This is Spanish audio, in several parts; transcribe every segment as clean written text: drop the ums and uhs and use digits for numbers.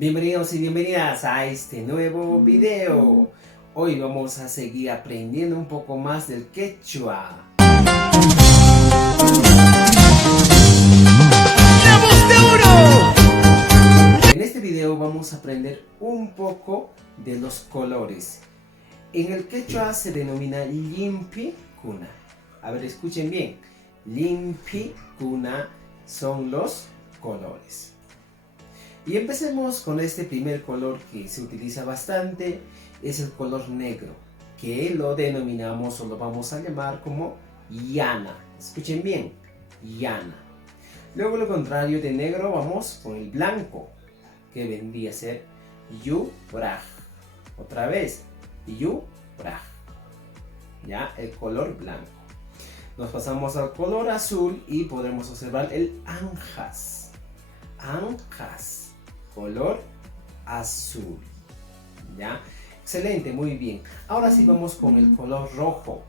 Bienvenidos y bienvenidas a este nuevo video. Hoy vamos a seguir aprendiendo un poco más del quechua. En este video vamos a aprender un poco de los colores. En el quechua se denomina limpi kuna. A ver, escuchen bien. Limpi kuna son los colores. Y empecemos con este primer color que se utiliza bastante, es el color negro, que lo denominamos o lo vamos a llamar como llana. Escuchen bien, llana. Luego lo contrario de negro vamos con el blanco, que vendría a ser yubraj. Otra vez, yubraj. Ya, el color blanco. Nos pasamos al color azul y podremos observar el anjas. Anjas. Color azul. ¿Ya? Excelente, muy bien. Ahora sí vamos con el color rojo.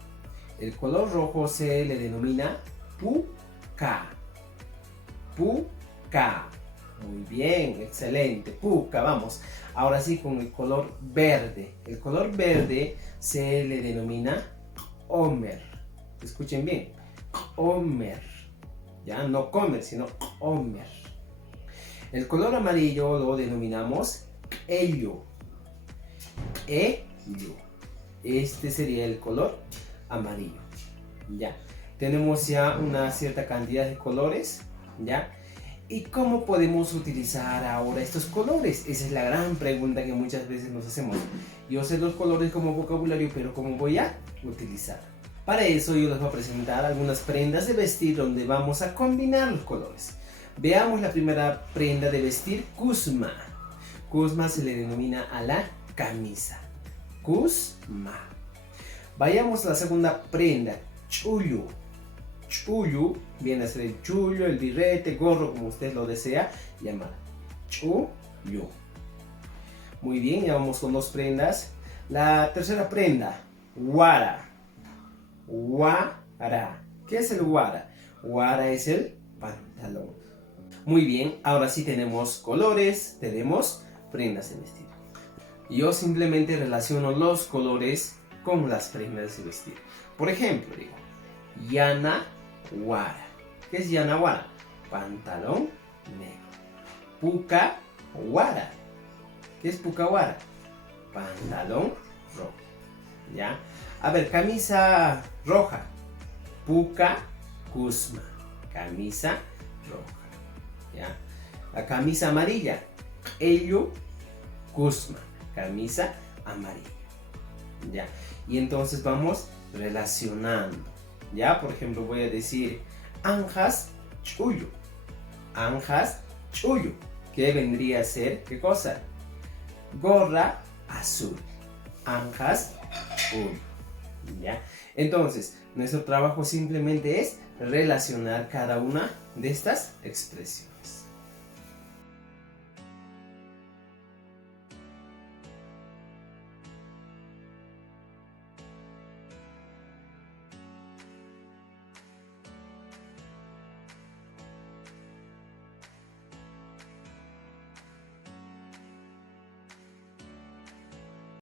El color rojo se le denomina puca. Puca. Muy bien, excelente. Puca, vamos. Ahora sí con el color verde. El color verde se le denomina omer. Escuchen bien. Omer. Ya, no comer, sino omer. El color amarillo lo denominamos ello. Ello. Este sería el color amarillo. Ya. Tenemos ya una cierta cantidad de colores. Ya. ¿Y cómo podemos utilizar ahora estos colores? Esa es la gran pregunta que muchas veces nos hacemos. Yo sé los colores como vocabulario, pero ¿cómo voy a utilizar? Para eso yo les voy a presentar algunas prendas de vestir donde vamos a combinar los colores. Veamos la primera prenda de vestir, kusma. Kusma se le denomina a la camisa. Kusma. Vayamos a la segunda prenda, chullu. Chullu viene a ser el chullo, el birrete, gorro, como usted lo desea llamar. Chullu. Muy bien, ya vamos con dos prendas. La tercera prenda, guara. Guara. ¿Qué es el guara? Guara es el pantalón. Muy bien, ahora sí tenemos colores, tenemos prendas de vestir. Yo simplemente relaciono los colores con las prendas de vestir. Por ejemplo, digo, llana guara. ¿Qué es llana guara? Pantalón negro. Puca guara. ¿Qué es puca guara? Pantalón rojo. ¿Ya? A ver, camisa roja. Puca kusma. Camisa roja. ¿Ya? La camisa amarilla, ello kusma, camisa amarilla. ¿Ya? Y entonces vamos relacionando. ¿Ya? Por ejemplo, voy a decir anjas chullo. Anjas chullo. ¿Qué vendría a ser? ¿Qué cosa? Gorra azul. Anjas chullo. ¿Ya? Entonces, nuestro trabajo simplemente es relacionar cada una de estas expresiones.